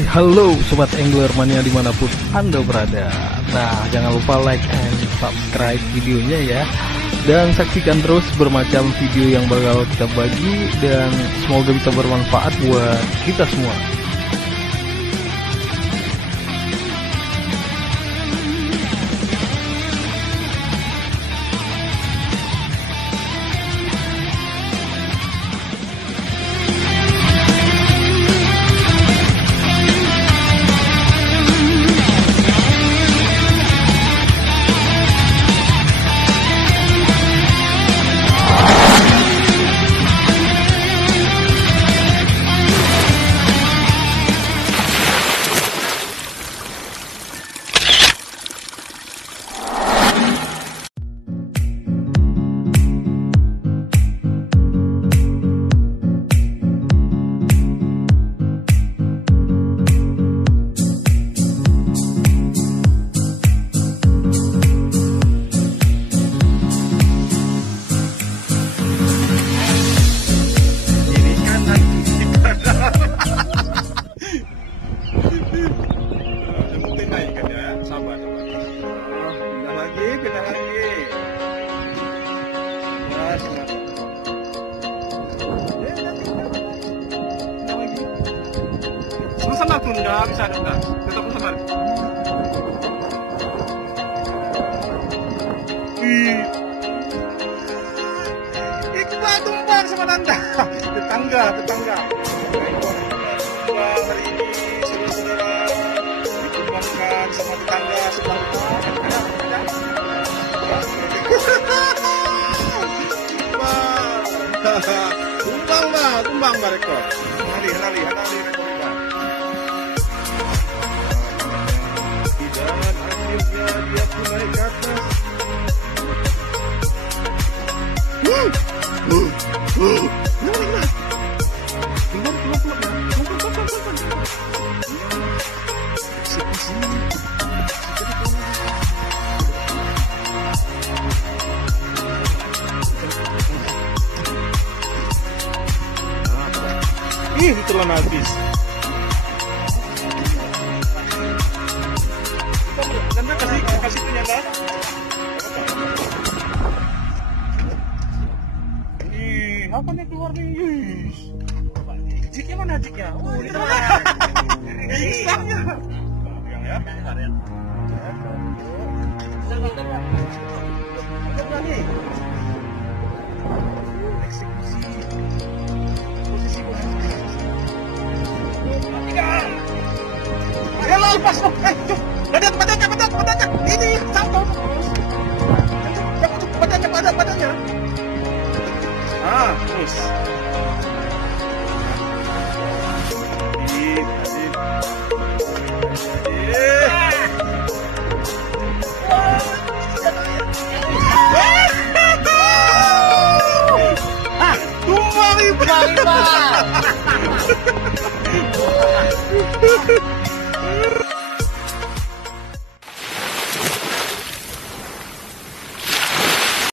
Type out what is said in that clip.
Hai, halo Sobat Angler Mania dimanapun Anda berada. Nah, jangan lupa like and subscribe videonya ya. Dan saksikan terus bermacam video yang bakal kita bagi. Dan semoga bisa bermanfaat buat kita semua. Sama tuh enggak bisa enggak. Tetap sama. Iqbal tumbang sama Nanda. Tetangga. Tumbang hari ini saudara-saudara ditumbangkan sama tetangga sebelah. Tumbang rekor. Hari rekor. Dan akhirnya dia pun naik ke atas. Ditelan habis. Karena kasih pernyataan. Apa nih keluar nih? Jiknya mana jiknya? Oh, ini isangnya. Yang ya. Eksekusi. Ya lepas loh. Badannya. Ini sangkut. Badannya. Terus. Tumbang.